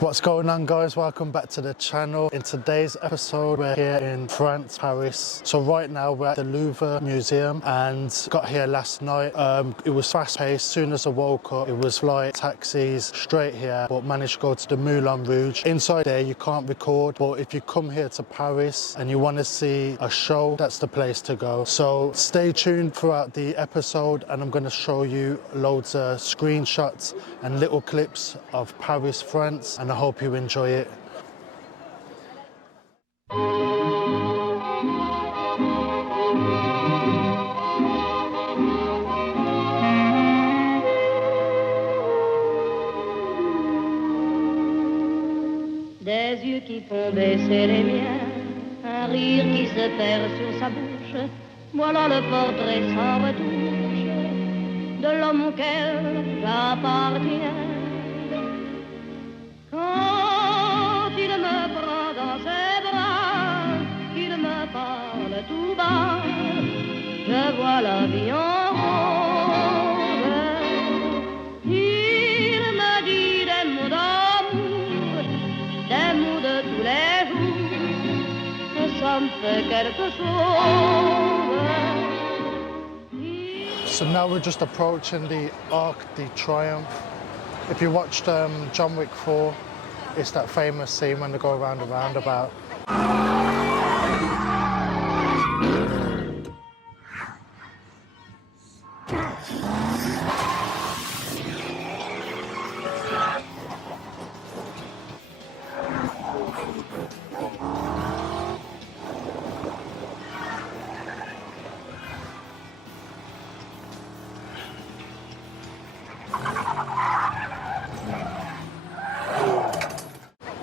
What's going on, guys? Welcome back to the channel. In today's episode we're here in France, Paris. So right now we're at the Louvre Museum and got here last night. It was fast paced. Soon as I woke up it was flight, taxis straight here, but managed to go to the Moulin Rouge. Inside there you can't record, but if you come here to Paris and you want to see a show, that's the place to go. So stay tuned throughout the episode and I'm going to show you loads of screenshots and little clips of Paris, France, and I hope you enjoy it. Des yeux qui font baisser les miens, un rire qui se perd sur sa bouche, voilà le portrait sans retouche de l'homme auquel j'appartiens. Quand il me prend dans ses bras, qu'il me parle tout bas, je vois la vie en rose. Il me dit des mots d'amour, des mots de tous les jours, et ça me fait quelque chose. So now we're just approaching the Arc de Triomphe. If you watched John Wick 4, it's that famous scene when they go around the roundabout.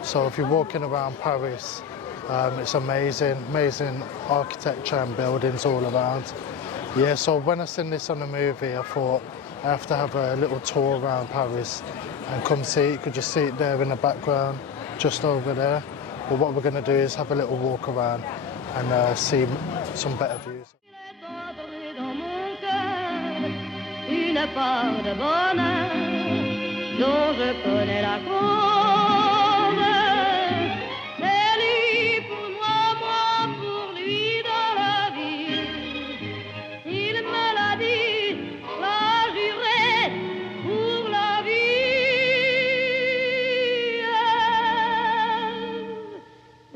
So if you're walking around Paris, it's amazing architecture and buildings all around. Yeah, so when I seen this on the movie, I thought I have to have a little tour around Paris and come see it. You could just see it there in the background, just over there. But what we're going to do is have a little walk around and see some better views. Une part de bonheur dont je connais la cause. C'est lui pour moi, moi pour lui dans la vie. Il me l'a dit, l'a juré pour la vie.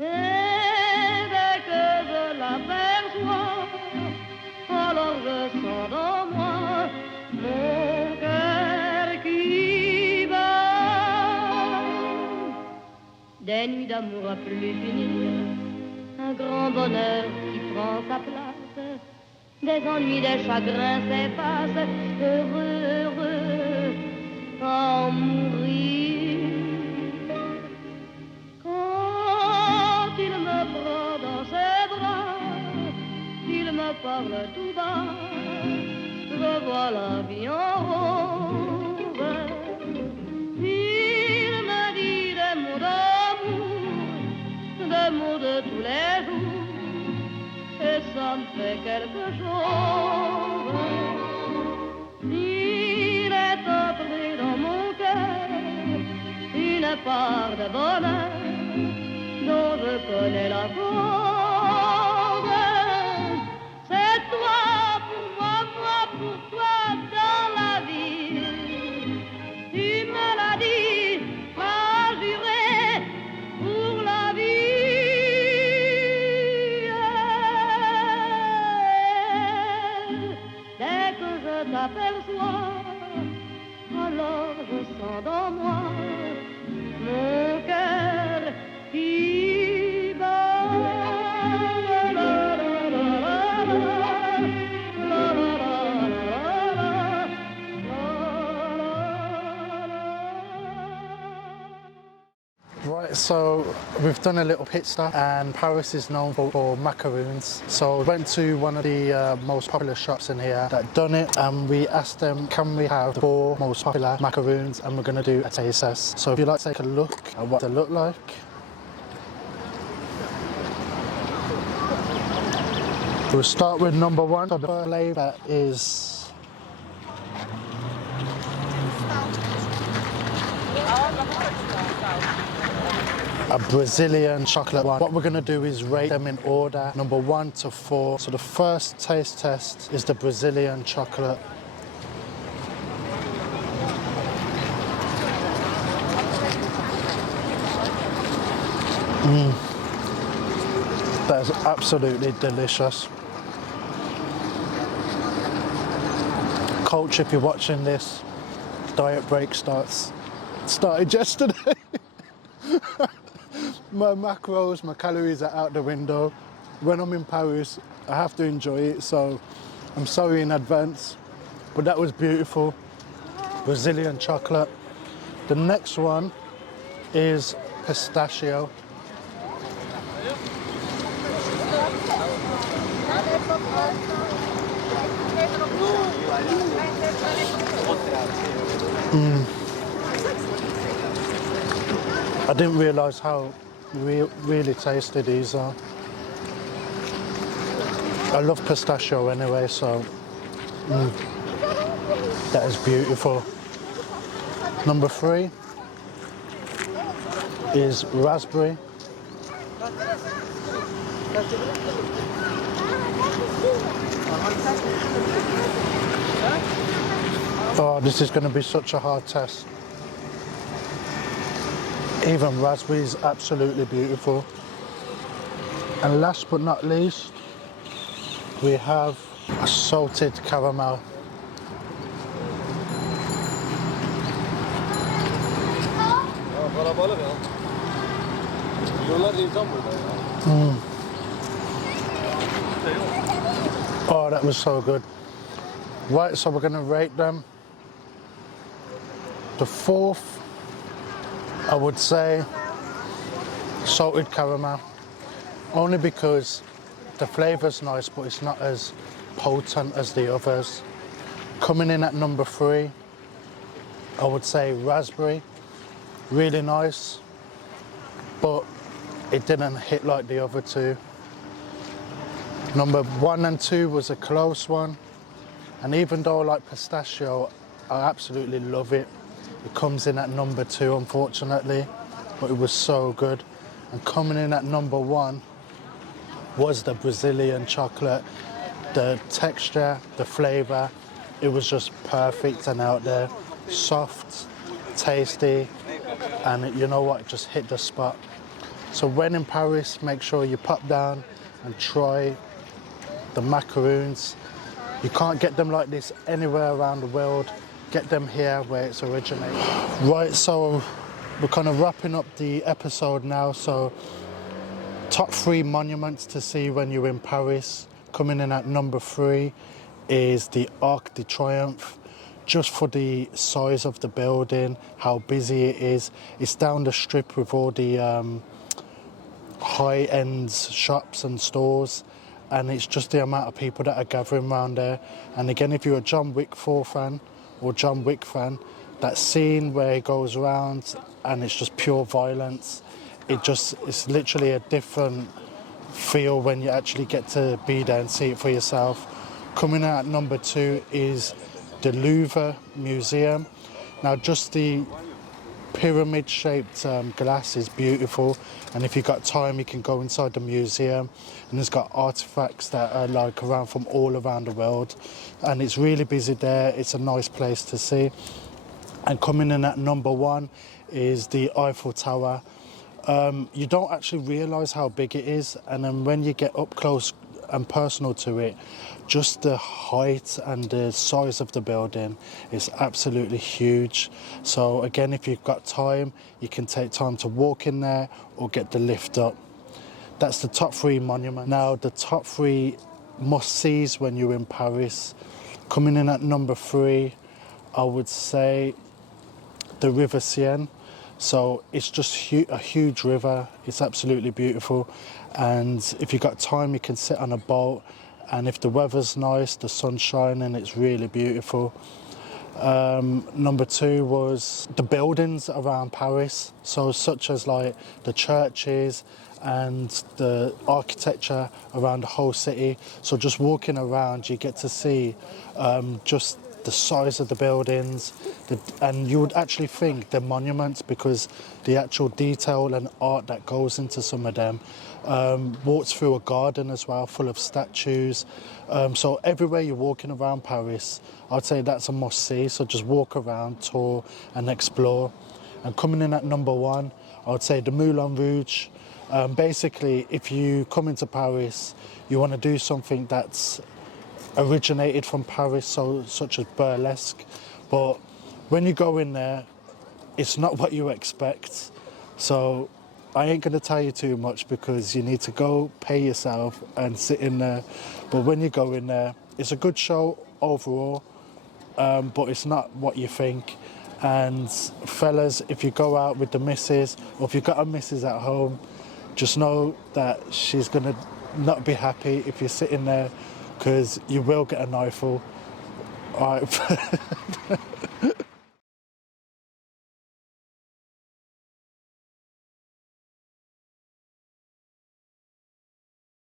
Et dès que je l'aperçois, alors je sens dans moi mon cœur qui bat. Des nuits d'amour à plus finir, un grand bonheur qui prend sa place, des ennuis, des chagrins s'effacent, heureux, heureux, à en mourir. Quand il me prend dans ses bras, il me parle tout bas, je vois la vie en rose. Il me dit des mots d'amour, des mots de tous les jours, et ça me fait quelque chose. Il est entré dans mon cœur une part de bonheur dont je connais la cause. m'aperçois, alors je sens dans moi mon cœur qui bat. La, la, la, la, la, la, la, Right, so we've done a little pit stop, and Paris is known for macaroons. So we went to one of the most popular shops in here that done it, and we asked them, can we have the 4 most popular macaroons, and we're going to do a taste test. So if you'd like to take a look at what they look like. We'll start with number 1. So the first flavour is a Brazilian chocolate one. What we're going to do is rate them in order, number 1 to 4. So the first taste test is the Brazilian chocolate. That is absolutely delicious. Coach, if you're watching this, diet break started yesterday. My macros, my calories are out the window. When I'm in Paris, I have to enjoy it, so I'm sorry in advance, but that was beautiful. Brazilian chocolate. The next one is pistachio. I didn't realise how really tasty these are. I love pistachio anyway, so that is beautiful. Number 3 is raspberry. Oh, this is going to be such a hard test. Even raspberry is absolutely beautiful. And last but not least, we have a salted caramel. Oh, that was so good. Right, so we're going to rate them. The 4th, I would say salted caramel, only because the flavour's nice, but it's not as potent as the others. Coming in at number 3, I would say raspberry, really nice, but it didn't hit like the other 2. Number 1 and 2 was a close one, and even though I like pistachio, I absolutely love it. It comes in at number 2, unfortunately, but it was so good. And coming in at number 1 was the Brazilian chocolate. The texture, the flavour, it was just perfect and out there. Soft, tasty, and you know what, it just hit the spot. So when in Paris, make sure you pop down and try the macaroons. You can't get them like this anywhere around the world. Get them here where it's originated. Right, so we're kind of wrapping up the episode now. So top 3 monuments to see when you're in Paris. Coming in at number 3 is the Arc de Triomphe. Just for the size of the building, how busy it is. It's down the strip with all the high-end shops and stores, and it's just the amount of people that are gathering around there. And again, if you're a John Wick 4 fan, or John Wick fan, that scene where he goes around and it's just pure violence, it's literally a different feel when you actually get to be there and see it for yourself. Coming out at number 2 is the Louvre Museum. Now just the pyramid-shaped glass is beautiful, and if you've got time you can go inside the museum, and it's got artifacts that are like around from all around the world, and it's really busy there. It's a nice place to see. And coming in at number 1 is the Eiffel Tower. You don't actually realise how big it is, and then when you get up close and personal to it. Just the height and the size of the building is absolutely huge. So again, if you've got time, you can take time to walk in there or get the lift up. That's the top 3 monuments. Now, the top 3 must-sees when you're in Paris. Coming in at number 3, I would say the River Seine. So it's just a huge river. It's absolutely beautiful. And if you've got time, you can sit on a boat. And if the weather's nice, the sun's shining, it's really beautiful. Number 2 was the buildings around Paris. So such as like the churches and the architecture around the whole city. So just walking around, you get to see just the size of the buildings, and you would actually think they're monuments because the actual detail and art that goes into some of them. Walked through a garden as well, full of statues. So everywhere you're walking around Paris, I'd say that's a must-see. So just walk around, tour and explore. And coming in at number 1, I would say the Moulin Rouge. Basically, if you come into Paris, you want to do something that's originated from Paris, so such as burlesque. But when you go in there, it's not what you expect. So I ain't going to tell you too much because you need to go pay yourself and sit in there. But when you go in there, it's a good show overall, but it's not what you think. And fellas, if you go out with the missus, or if you've got a missus at home, just know that she's going to not be happy if you're sitting there, because you will get an eyeful. All right.